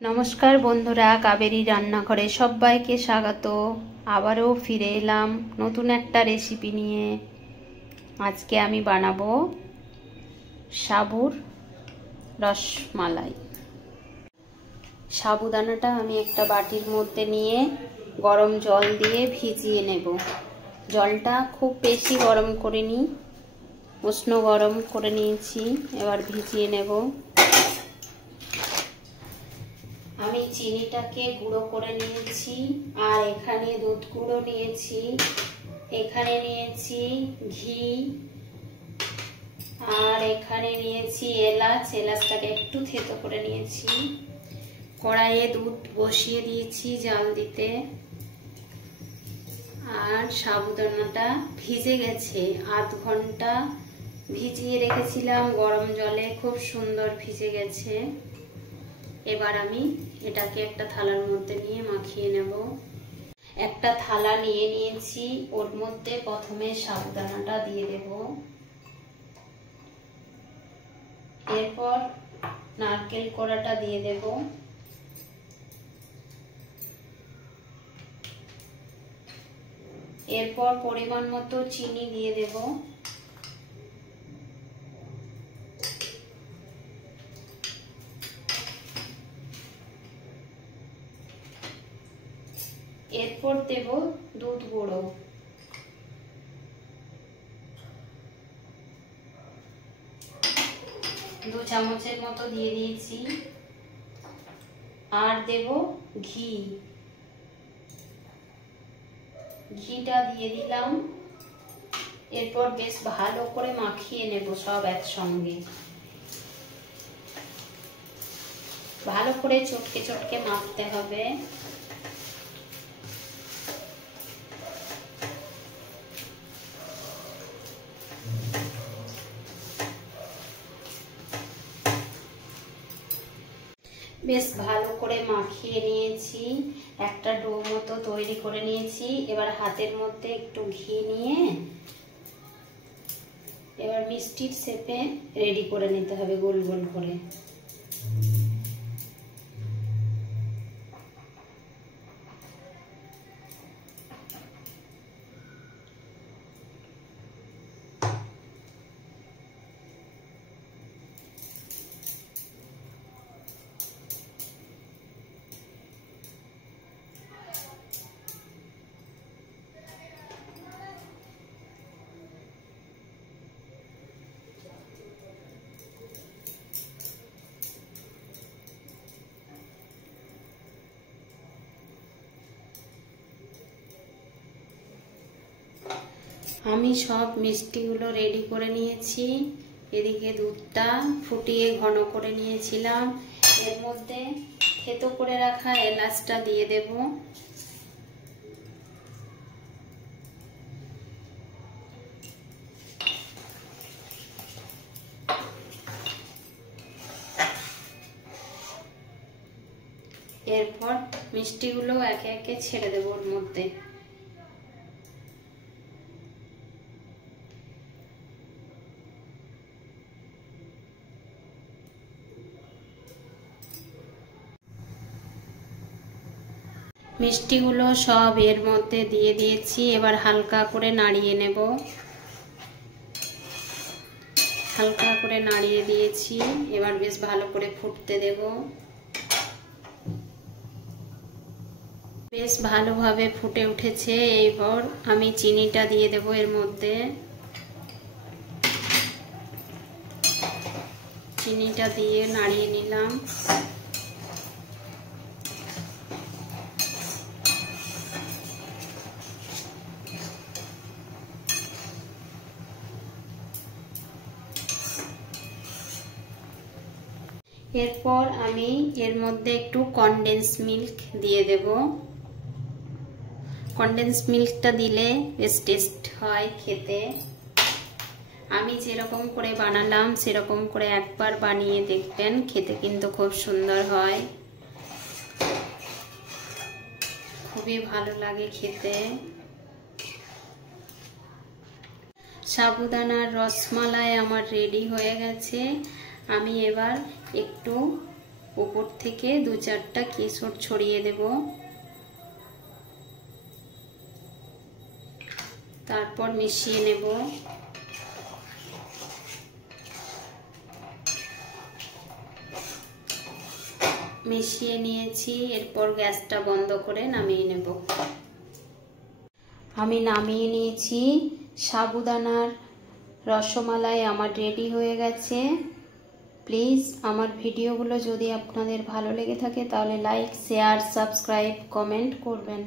নমস্কার বন্ধুরা, কাবেরী রান্নাঘরে সবাইকে স্বাগত। আবারও ফিরে এলাম নতুন একটা রেসিপি নিয়ে। আজকে আমি বানাবো সাবুর রসমালাই। সাবুদানাটা আমি একটা বাটির মধ্যে নিয়ে গরম জল দিয়ে ভিজিয়ে নেব। জলটা খুব বেশি গরম করে নিই, উষ্ণ গরম করে নিয়েছি। এবার ভিজিয়ে নেব। আমি চিনিটাকে গুঁড়ো করে নিয়েছি, আর এখানে দুধ গুঁড়ো নিয়েছি, এখানে নিয়েছি ঘি, আর এখানে নিয়েছি এলাচ। এলাচটাকে একটু থেতো করে নিয়েছি। কড়াইয়ে দুধ বসিয়ে দিয়েছি জাল দিতে। আর সাবুদানাটা ভিজে গেছে, আধ ঘন্টা ভিজিয়ে রেখেছিলাম গরম জলে, খুব সুন্দর ভিজে গেছে। এবার আমি এটাকে একটা থালার মধ্যে নিয়ে মাখিয়ে নেব। একটা থালা নিয়ে নিয়েছি, ওর মধ্যে প্রথমে সাবুদানাটা দিয়ে দেব। এরপর নারকেল কোড়াটা দিয়ে দেব। এরপর পরিমাণ মতো চিনি দিয়ে দেব। এরপর দেব দুধ গুঁড়ো। দু চামচের মতো দিয়ে দিয়েছি। আর দেব ঘি। ঘিটা দিয়ে দিলাম। এরপর বেশ ভালো করে মাখিয়ে নেব সব একসঙ্গে। ভালো করে চটকে চটকে মাখতে হবে। বেশ ভালো করে মাখিয়ে নিয়েছি, একটা ডো মতো তৈরি করে নিয়েছি। এবার হাতের মধ্যে একটু ঘি নিয়ে এবার মিষ্টির শেপে রেডি করে নিতে হবে, গোল গোল করে। আমি সব মিষ্টিগুলো রেডি করে নিয়েছি। এদিকে দুধটা ফুটিয়ে ঘন করে নিয়েছিলাম। এর মধ্যে থেতো করে রাখা এলাচটা দিয়ে দেব। এরপর মিষ্টিগুলো একে একে ছেড়ে দেব ওর মধ্যে। মিষ্টিগুলো সব এর মধ্যে দিয়ে দিয়েছি। এবার হালকা করে নাড়িয়ে নেব। হালকা করে নাড়িয়ে দিয়েছি। এবার বেশ ভালো করে ফুটতে দেব। বেশ ভালোভাবে ফুটে উঠেছে। এইবার আমি চিনিটা দিয়ে দেব এর মধ্যে। চিনিটা দিয়ে নাড়িয়ে নিলাম। এরপর আমি এর মধ্যে একটু কনডেন্স মিল্ক দিয়ে দেব। কনডেন্স মিল্কটা দিলে বেশ টেস্ট হয় খেতে। আমি যেরকম করে বানালাম সেরকম করে একবার বানিয়ে দেখবেন, খেতে কিন্তু খুব সুন্দর হয়, খুবই ভালো লাগে খেতে। সাবুদানার রসমালাই আমার রেডি হয়ে গেছে। আমি এবার একটু উপর থেকে 2-4টা কেশর ছড়িয়ে দেব। তারপর মিশিয়ে নেব। মিশিয়ে নিয়েছি, এরপর গ্যাসটা বন্ধ করে নামিয়ে নেব। আমি নামিয়ে নিয়েছি। সাবুদানার রসমালাই আমার রেডি হয়ে গেছে। প্লিজ আমার ভিডিওগুলো যদি আপনাদের ভালো লেগে থাকে তাহলে লাইক, শেয়ার, সাবস্ক্রাইব, কমেন্ট করবেন।